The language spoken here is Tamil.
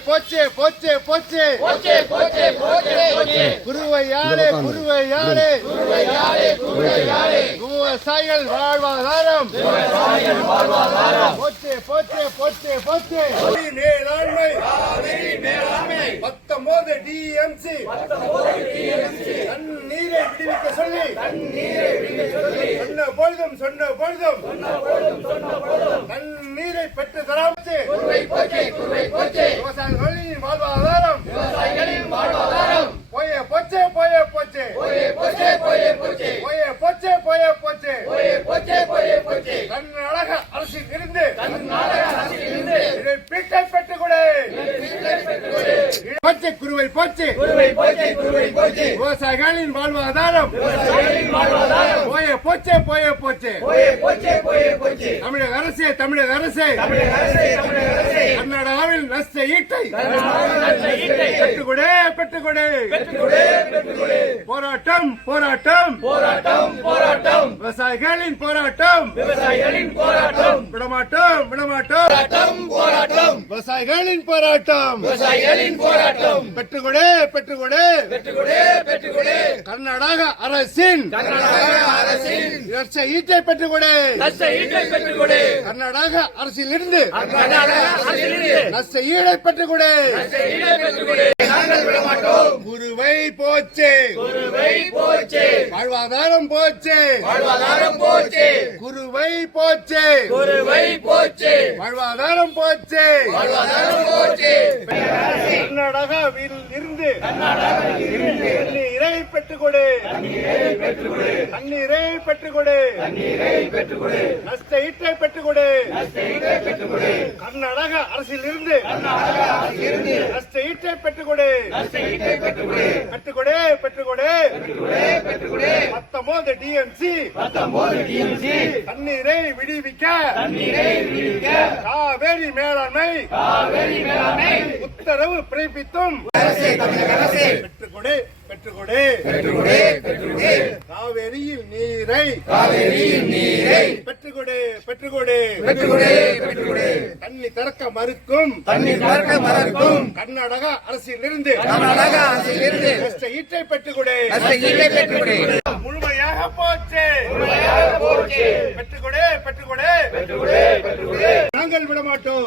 போச்சே போச்சே போச்சே போச்சே போச்சே போச்சே போச்சே குருவை யாரே குருவை யாரே குருவை யாரே குருவை யாரே விவசாயிகள் வாழ்வாதாரம் விவசாயிகள் வாழ்வாதாரம் போச்சே போச்சே போச்சே போச்சே மேலாண்மை மேலாண்மை 19 டிஎம்சி தண்ணீரை விடுவிக்க சொல்லி சொன்ன பொழுதும் தண்ணீரை பெற்று தராமச்சு குருவை போச்சே குருவை போச்சே விவசாயிகளின் வாழ்வாதாரம் விவசாயிகளின் வாழ்வாதாரம் போயே போச்சே போயே போச்சே போயே போச்சே போயே போச்சே போயே போச்சே போயே போச்சே போயே போச்சே போயே போச்சே கர்நாடக அரசில் இருந்து கர்நாடக அரசிலிருந்து இதை பீட்டை பெற்றுக் கொடு போச்சே குருவை போச்சே குருவை போச்சே குருவை போச்சே விவசாயிகளின் வாழ்வாதாரம் விவசாயிகளின் வாழ்வாதாரம் போயே போச்சே போயே போச்சே போயே போச்சே போயே போச்சே தமிழக அரசே தமிழக அரசே தமிழக அரசே தமிழக அரசே கர்நாடகாவில் நஷ்ட ஈட்டை ஈட்டை பெற்றுக்கொடு பெற்றுக்கொடு பெற்றுக்கொடு பெற்றுக்கொடு போராட்டம் போராட்டம் போராட்டம் போராட்டம் விவசாயிகளின் போராட்டம் விவசாயிகளின் போராட்டம் விடமாட்டோம் விடமாட்டோம் போராட்டம் போராட்டம் விவசாயிகளின் போராட்டம் விவசாயிகளின் போராட்டம் பெற்றுக்கொடு பெற்றுக்கொடு பெற்றுக்கொடு பெற்றுக்கொடு கர்நாடக அரசின் கர்நாடக அரசின் நஷ்ட ஈட்டை பெற்றுக்கொடு நஷ்ட ஈட்டை பெற்றுக்கொடு கர்நாடக அரசில் இருந்து கர்நாடக அரசிலிருந்து நஷ்ட ஈடை பெற்றுக்கொடு நஷ்ட ஈட்டை பெற்றுக்கொடு நாங்கள் விட மாட்டோம் குருவை போச்சே குருவை போச்சே வாழ்வாதாரம் போச்சே வாழ்வாதாரம் போச்சே குருவை போச்சே குருவை போச்சே வாழ்வாதாரம் போச்சே வாழ்வாதாரம் போச்சே கர்நாடகாவில் இருந்து தண்ணீரை பெற்றுக்கொடு தண்ணீரை பெற்றுக்கொடு நஷ்ட ஈட்டை பெற்றுக்கொடு கர்நாடக அரசில் இருந்து நஷ்ட ஈட்டை பெற்றுக்கொடு பெற்றுக்கொடு பெற்றுக்கொடு 19 டிஎம்சி தண்ணீரை விடுவிக்க காவேரி மேலாண்மை உத்தரவு பிறப்பித்தும் பெற்றுக்கொடு பெற்றுக்கொடு காவேரியில் நீரை பெற்றுக்கொடு பெற்றுக்கொடு தண்ணி திறக்க மறுக்கும் கர்நாடக அரசில் இருந்து நஷ்ட ஈட்டை பெற்றுக்கொடு முழுமையாக போச்சு பெற்றுக்கொடு பெற்றுக்கொடு நாங்கள் விட மாட்டோம்